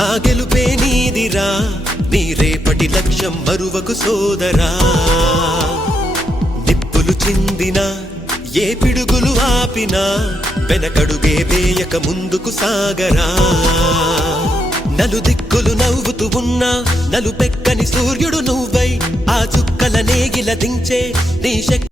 ఆ గెలుపే నీదిరా, నీ రేపటి లక్ష్యం మరువకు సోదరా. నిప్పులు చిందినా, ఏ పిడుగులు ఆపినా, వెనకడుగే వేయక ముందుకు సాగరా. నలుదిక్కులు నవ్వుతూ ఉన్నా, నలుపెక్కని సూర్యుడు నువ్వై, ఆ చుక్కల నేగిల దించే నీ శక్తి